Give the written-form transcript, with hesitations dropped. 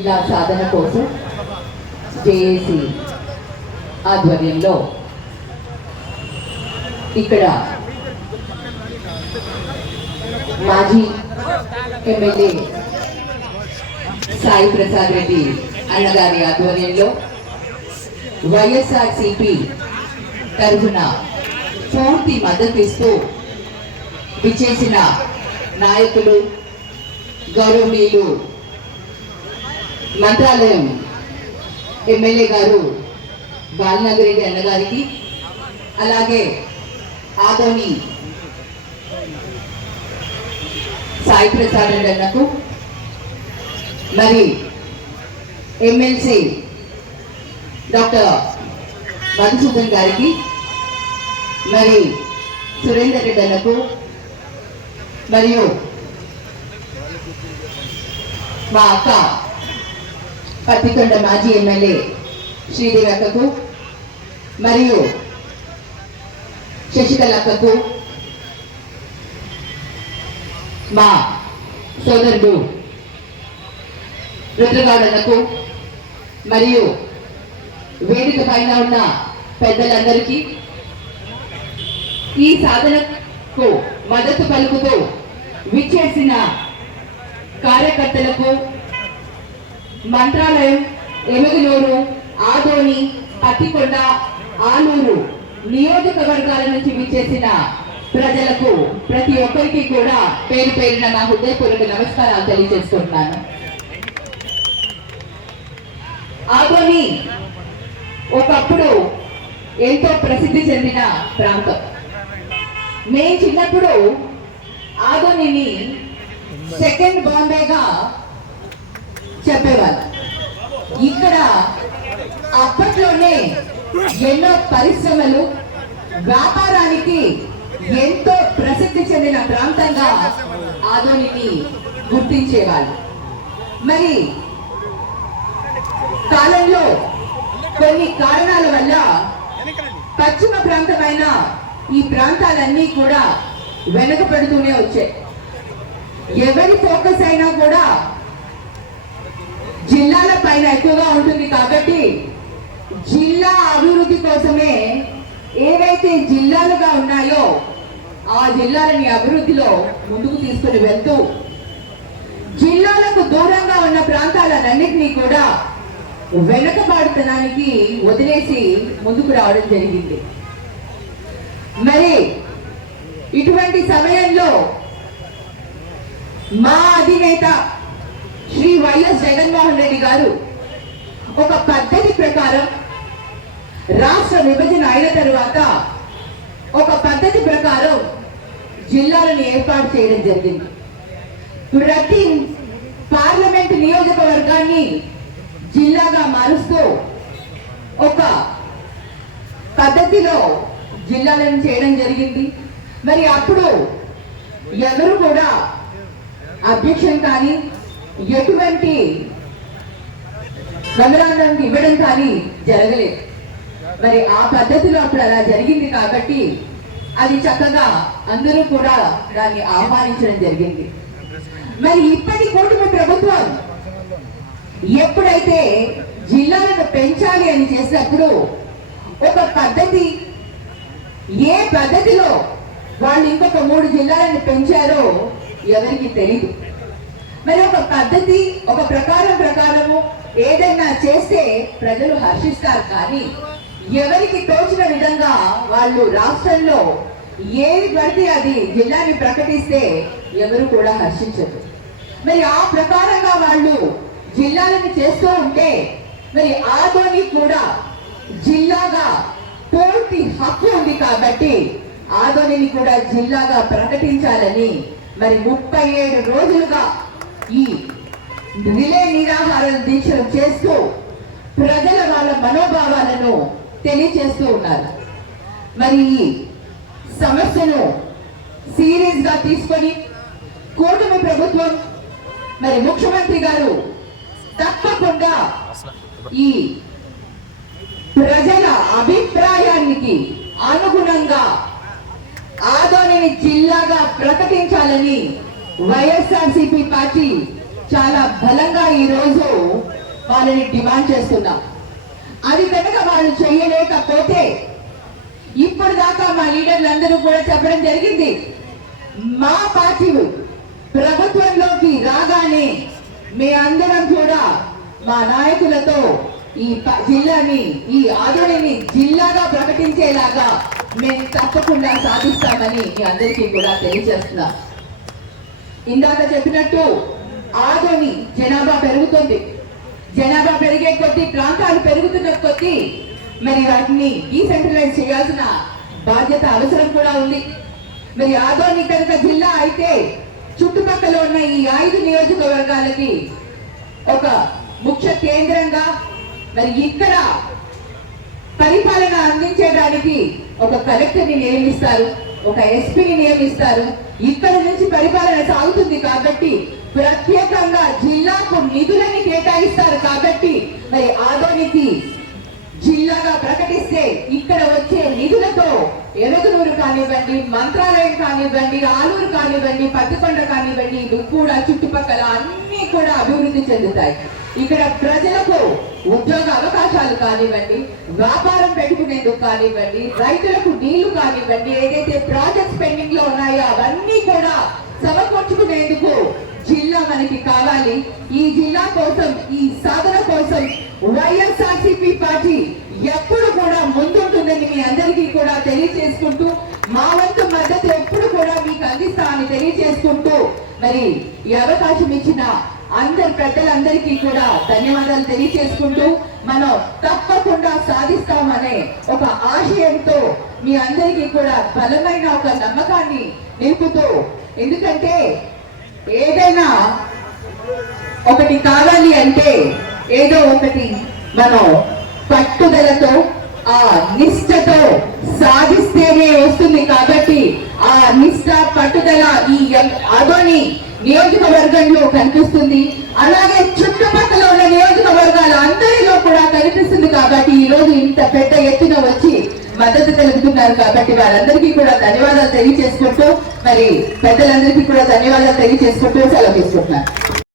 ఇలా సాధన కోసం జేఏసీ ఆధ్వర్యంలో ఇక్కడ మాజీ ఎమ్మెల్యే సాయి ప్రసాద్ రెడ్డి అన్నగారి ఆధ్వర్యంలో వైఎస్ఆర్సీపీ తరఫున పూర్తి మద్దతు ఇస్తూ విచ్చేసిన నాయకులు గౌరవనీయులు మంత్రాలయం ఎమ్మెల్యే గారు బాలనగరెడ్డి అన్నగారికి, అలాగే ఆదోని సాయి ప్రసాద్ రెడ్డి అన్నకు, మరి ఎమ్మెల్సీ డాక్టర్ మధుసూదన్ గారికి, మరి సురేందర్ రెడ్డి అన్నకు, మరియు మా అక్క పత్తికొండ మాజీ ఎమ్మెల్యే శ్రీదేవి అక్కకు, మరియు శశికళ అక్కకు, మా సోదరుడు రుద్రగౌడనకు, మరియు వేదిక పైన ఉన్న పెద్దలందరికీ, ఈ సాధనకు మద్దతు పలుకుతూ విచ్చేసిన కార్యకర్తలకు, మంత్రాలయం, ఎమగనూరు, ఆదోని, పత్తికొండ, ఆలూరు నియోజకవర్గాల నుంచి విచ్చేసిన ప్రజలకు ప్రతి ఒక్కరికి కూడా పేరు పేరున నా హృదయపూర్వక నమస్కారాలు తెలియజేసుకుంటున్నాను. ఆదోని ఒకప్పుడు ఎంతో ప్రసిద్ధి చెందిన ప్రాంతం. నేను చిన్నప్పుడు ఆదోనిని సెకండ్ బాంబేగా చెప్పేవాళ్ళు. ఇక్కడ అప్పట్లోనే ఎన్నో పరిశ్రమలు, వ్యాపారానికి ఎంతో ప్రసిద్ధి చెందిన ప్రాంతంగా ఆదోనిని గుర్తించేవాళ్ళు. మరి కాలంలో కొన్ని కారణాల వల్ల పశ్చిమ ప్రాంతమైన ఈ ప్రాంతాలన్నీ కూడా వెనకబడుతూనే వచ్చాయి. ఎవరి ఫోకస్ అయినా కూడా జిల్లాల పైన ఎక్కువగా ఉంటుంది కాబట్టి జిల్లా అభివృద్ధి కోసమే ఏవైతే జిల్లాలుగా ఉన్నాయో ఆ జిల్లాలని అభివృద్ధిలో ముందుకు తీసుకుని వెళ్తూ జిల్లాలకు దూరంగా ఉన్న ప్రాంతాలన్నింటినీ కూడా వెనకబాటుతనానికి వదిలేసి ముందుకు రావడం జరిగింది. మరి ఇటువంటి సమయంలో మా అధినేత శ్రీ వైఎస్ జగన్మోహన్ రెడ్డి గారు ఒక పద్ధతి ప్రకారం రాష్ట్ర విభజన అయిన తరువాత ఒక పద్ధతి ప్రకారం జిల్లాలను ఏర్పాటు చేయడం జరిగింది. ప్రతి పార్లమెంట్ నియోజకవర్గాన్ని జిల్లాగా మారుస్తూ ఒక పద్ధతిలో జిల్లాలను చేయడం జరిగింది. మరి అప్పుడు ఎవరు కూడా అబ్జెక్షన్ కానీ ఎటువంటి మెమరాండం ఇవ్వడం కానీ జరగలేదు. మరి ఆ పద్ధతిలో అప్పుడు అలా జరిగింది కాబట్టి అది చక్కగా అందరూ కూడా దాన్ని ఆహ్వానించడం జరిగింది. మరి ఇప్పటి కూటమి ప్రభుత్వం ఎప్పుడైతే జిల్లాలను పెంచాలి అని చేసినప్పుడు ఒక పద్ధతి, ఏ పద్ధతిలో వాళ్ళు ఇంకొక 3 జిల్లాలను పెంచారో ఎవరికి తెలియదు. మరి ఒక పద్ధతి, ఒక ప్రకారము ఏదైనా చేస్తే ప్రజలు హర్షిస్తారు, కానీ ఎవరికి తోచిన విధంగా వాళ్ళు రాష్ట్రంలో ఏది పడితే అది జిల్లాని ప్రకటిస్తే ఎవరు కూడా హర్షించరు. మరి ఆ ప్రకారంగా వాళ్ళు జిల్లాలను చేస్తూ ఉంటే మరి ఆదోని కూడా జిల్లాగా పూర్తి హక్కు ఉంది కాబట్టి ఆదోనిని కూడా జిల్లాగా ప్రకటించాలని మరి 37 రోజులుగా ఈ రిలే నిరాహార దీక్షలు చేస్తూ ప్రజల వాళ్ళ మనోభావాలను తెలియచేస్తూ ఉన్నారు. మరి ఈ సమస్యను సీరియస్ గా తీసుకొని కూటమి ప్రభుత్వం, మరి ముఖ్యమంత్రి గారు తప్పకుండా ఈ ప్రజల అభిప్రాయానికి అనుగుణంగా ఆదోనిని జిల్లాగా ప్రకటించాలని వైఎస్ఆర్సీపీ పార్టీ చాలా బలంగా ఈ రోజు వాళ్ళని డిమాండ్ చేస్తున్నాం. అది కనుక వాళ్ళు చేయలేకపోతే ఇప్పుడు దాకా మా లీడర్లు అందరూ కూడా చెప్పడం జరిగింది, మా పార్టీ ప్రభుత్వంలోకి రాగానే మీ అందరం కూడా మా నాయకులతో ఈ జిల్లాని, ఈ ఆదోనిని జిల్లాగా ప్రకటించేలాగా మేము తప్పకుండా సాధిస్తామని మీ అందరికీ కూడా తెలియజేస్తున్నాం. ఇందాక చెప్పినట్టు ఆదోని జనాభా పెరుగుతుంది. జనాభా పెరిగే కొద్దీ, ప్రాంతాలు పెరుగుతున్న కొద్దీ మరి వాటిని డీసెంట్రలైజ్ చేయాల్సిన బాధ్యత, అవసరం కూడా ఉంది. మరి ఆదోని కనుక జిల్లా అయితే చుట్టుపక్కల ఉన్న ఈ 5 నియోజకవర్గాలకి ఒక ముఖ్య కేంద్రంగా మరి ఇక్కడ పరిపాలన అందించడానికి ఒక కలెక్టర్ని నియమిస్తారు, ఒక ఎస్పీని నియమిస్తారు. ఇక్కడ నుంచి పరిపాలన సాగుతుంది కాబట్టి ప్రత్యేకంగా జిల్లాకు నిధులని కేటాయిస్తారు. కాబట్టి మరి ఆదోనికి జిల్లాగా ప్రకటిస్తే ఇక్కడ వచ్చే నిధులతో ఎనగనూరు కానివ్వండి, మంత్రాలయం కానివ్వండి, ఆలూరు కానివ్వండి, పత్తికొండ కానివ్వండి, దుక్కుడ చుట్టుపక్కల అన్ని కూడా అభివృద్ధి చెందుతాయి. ఇక్కడ ప్రజలకు ఉద్యోగ అవకాశాలు కానివ్వండి, వ్యాపారం పెట్టుకునేందుకు కానివ్వండి, రైతులకు నీళ్లు కానివ్వండి, ఏదైతే ప్రాజెక్ట్స్ పెండింగ్ లో ఉన్నాయో అవన్నీ కూడా సమకూర్చుకునేందుకు జిల్లా మనకి కావాలి. ఈ జిల్లా కోసం, ఈ సాధన కోసం వైఎస్ఆర్సీపీ పార్టీ ఎప్పుడు కూడా ముందుంటుందని మీ అందరికీ కూడా తెలియజేసుకుంటూ, మా వంతు మద్దతు ఎప్పుడు కూడా మీకు అందిస్తామని తెలియజేసుకుంటూ, మరి ఈ అవకాశం ఇచ్చిన అందరి పెద్దలందరికీ కూడా ధన్యవాదాలు తెలియజేసుకుంటూ, మనం తప్పకుండా సాధిస్తామనే ఒక ఆశయంతో మీ అందరికీ కూడా బలమైన ఒక నమ్మకాన్ని నింపుతూ, ఎందుకంటే ఏదైనా ఒకటి కావాలి అంటే ఏదో ఒకటి మనం పట్టుదలతో, ఆ నిష్ఠతో సాధిస్తేనే వస్తుంది. కాబట్టి ఆ నిష్ఠ, పట్టుదల ఈ ఆదోని నియోజకవర్గంలో కనిపిస్తుంది. అలాగే చుట్టుపక్కల ఉన్న నియోజకవర్గాల అందరిలో కూడా కనిపిస్తుంది. కాబట్టి ఈ రోజు ఇంత పెద్ద ఎత్తున వచ్చి మద్దతు తెలుపుతున్నారు. కాబట్టి వారందరికీ కూడా ధన్యవాదాలు తెలియజేసుకుంటూ, మరి పెద్దలందరికీ కూడా ధన్యవాదాలు తెలియజేసుకుంటూ సెలవు తీసుకుంటున్నారు.